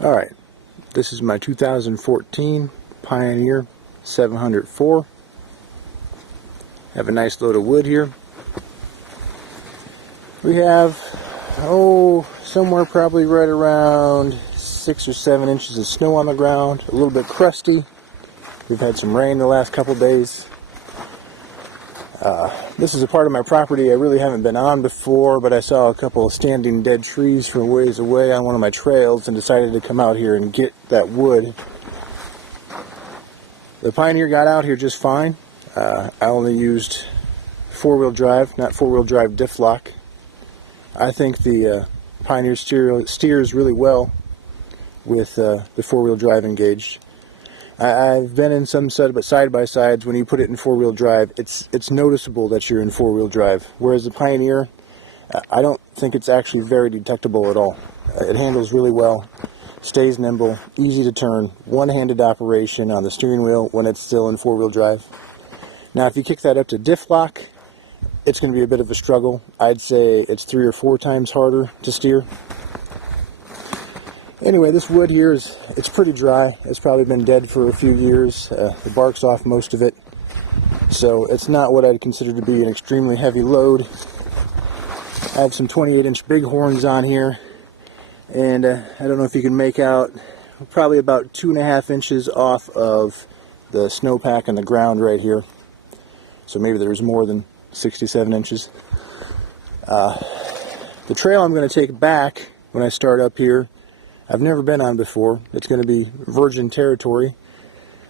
Alright, this is my 2014 Pioneer 704. Have a nice load of wood here. We have, somewhere probably right around 6 or 7 inches of snow on the ground, a little bit crusty. We've had some rain the last couple days. This is a part of my property I really haven't been on before, but I saw a couple of standing dead trees from ways away on one of my trails and decided to come out here and get that wood. The Pioneer got out here just fine. I only used four-wheel drive, not four-wheel drive diff lock. I think the Pioneer steers really well with the four-wheel drive engaged. I've been in some side-by-sides. When you put it in four-wheel drive, it's noticeable that you're in four-wheel drive. Whereas the Pioneer, I don't think it's actually very detectable at all. It handles really well, stays nimble, easy to turn, one-handed operation on the steering wheel when it's still in four-wheel drive. Now, if you kick that up to diff lock, it's going to be a bit of a struggle. I'd say it's 3 or 4 times harder to steer. Anyway, this wood here it's pretty dry. It's probably been dead for a few years. The bark's off most of it. So it's not what I'd consider to be an extremely heavy load. I have some 28-inch bighorns on here. And I don't know if you can make out, probably about 2.5 inches off of the snowpack on the ground right here. So maybe there's more than 67 inches. The trail I'm going to take back when I start up here, I've never been on before. It's going to be virgin territory.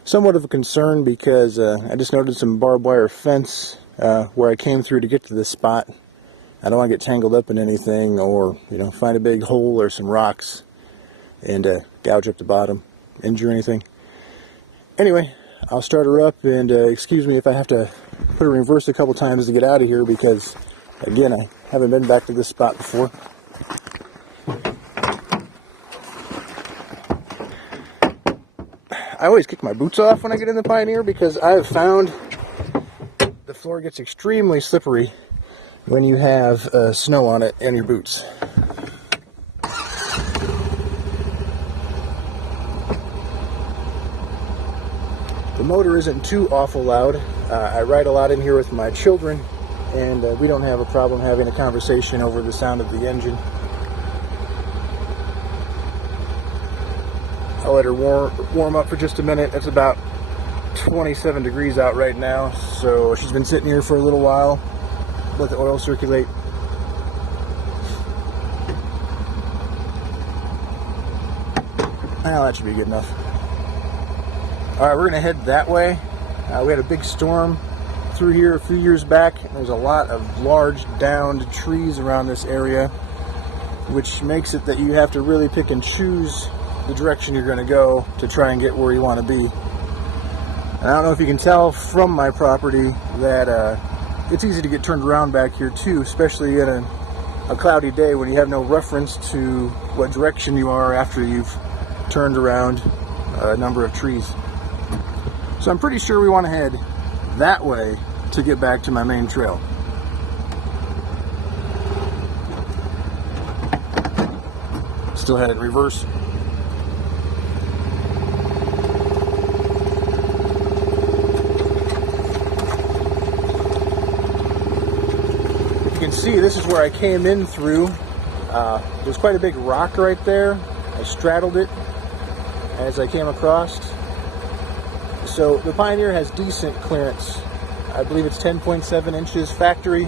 Somewhat of a concern because I just noticed some barbed wire fence where I came through to get to this spot. I don't want to get tangled up in anything or, find a big hole or some rocks and gouge up the bottom, injure anything. Anyway, I'll start her up, and excuse me if I have to put her in reverse a couple times to get out of here because, again, I haven't been back to this spot before. I always kick my boots off when I get in the Pioneer because I have found the floor gets extremely slippery when you have snow on it and your boots. The motor isn't too awful loud. I ride a lot in here with my children, and we don't have a problem having a conversation over the sound of the engine. I'll let her warm up for just a minute. It's about 27 degrees out right now, so she's been sitting here for a little while. Let the oil circulate. Well, that should be good enough. Alright, we're going to head that way. We had a big storm through here a few years back. There's a lot of large downed trees around this area, which makes it that you have to really pick and choose the direction you're going to go to try and get where you want to be. And I don't know if you can tell from my property that it's easy to get turned around back here too, especially in a cloudy day when you have no reference to what direction you are after you've turned around a number of trees. So I'm pretty sure we want to head that way to get back to my main trail. Still headed in reverse. You can see this is where I came in through. There's quite a big rock right there. I straddled it as I came across. So the Pioneer has decent clearance. I believe it's 10.7 inches factory.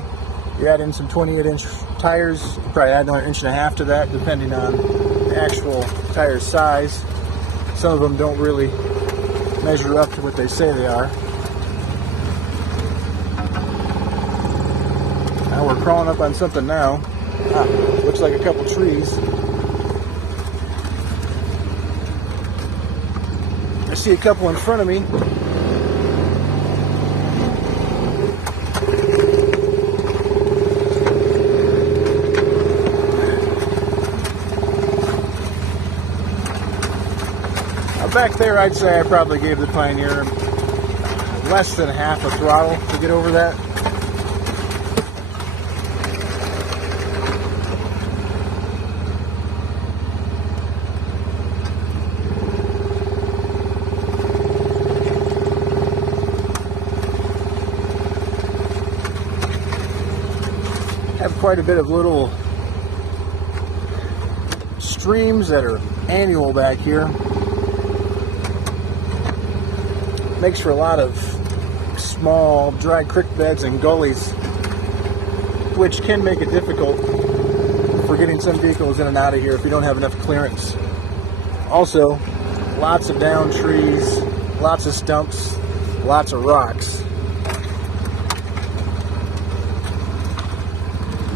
You add in some 28-inch tires, you probably add another 1.5 inches to that depending on the actual tire size. Some of them don't really measure up to what they say they are. Now we're crawling up on something now. Looks like a couple trees. I see a couple in front of me. Now back there, I'd say I probably gave the Pioneer less than half a throttle to get over that. quite a bit of little streams that are annual back here. Makes for a lot of small dry creek beds and gullies, which can make it difficult for getting some vehicles in and out of here if you don't have enough clearance. Also, lots of down trees, lots of stumps, lots of rocks.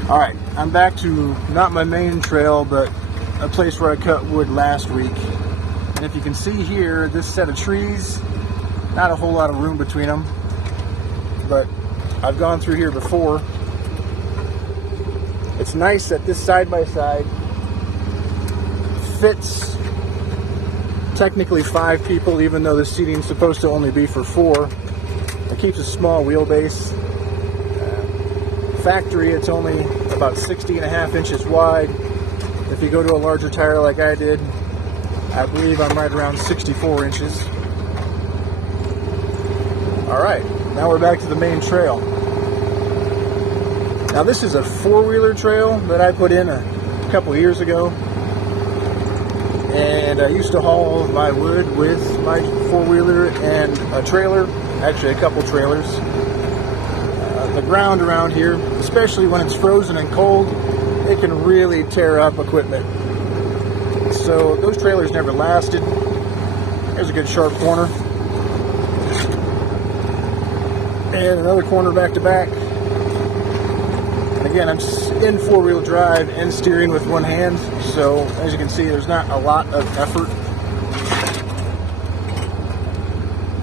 Alright, I'm back to not my main trail, but a place where I cut wood last week. And if you can see here, this set of trees, not a whole lot of room between them, but I've gone through here before. It's nice that this side-by-side fits technically 5 people, even though the seating is supposed to only be for 4. It keeps a small wheelbase. Factory, it's only about 60.5 inches wide. If you go to a larger tire like I did, I believe I'm right around 64 inches. Alright, now we're back to the main trail. Now this is a 4-wheeler trail that I put in a couple years ago. And I used to haul my wood with my 4-wheeler and a trailer, actually a couple trailers. The ground around here, especially when it's frozen and cold, it can really tear up equipment. So those trailers never lasted. There's a good sharp corner. And another corner back to back. And again, I'm in 4-wheel drive and steering with one hand, so as you can see, there's not a lot of effort.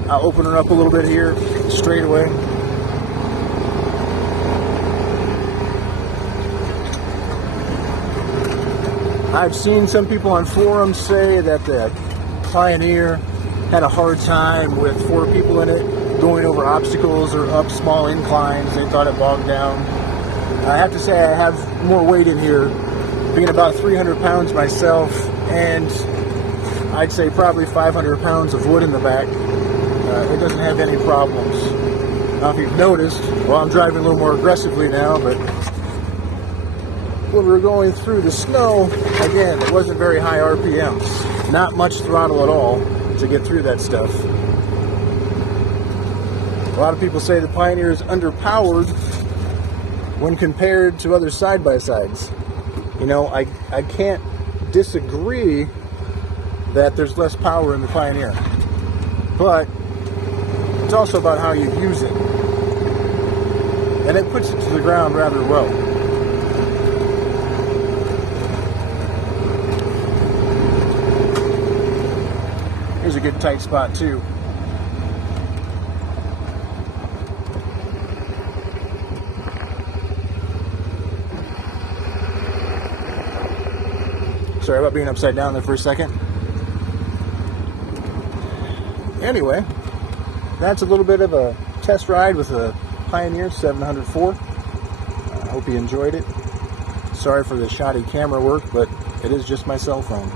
I'll open her up a little bit here, straight away. I've seen some people on forums say that the Pioneer had a hard time with 4 people in it, going over obstacles or up small inclines. They thought it bogged down. I have to say I have more weight in here, being about 300 pounds myself, and I'd say probably 500 pounds of wood in the back. It doesn't have any problems. Now if you've noticed, well, I'm driving a little more aggressively now, but when we were going through the snow, again, it wasn't very high RPMs. Not much throttle at all to get through that stuff. A lot of people say the Pioneer is underpowered when compared to other side-by-sides. You know, I can't disagree that there's less power in the Pioneer. But it's also about how you use it. And it puts it to the ground rather well. Here's a good tight spot too. Sorry about being upside down there for a second. Anyway, that's a little bit of a test ride with a Pioneer 704. I hope you enjoyed it. Sorry for the shoddy camera work, but it is just my cell phone.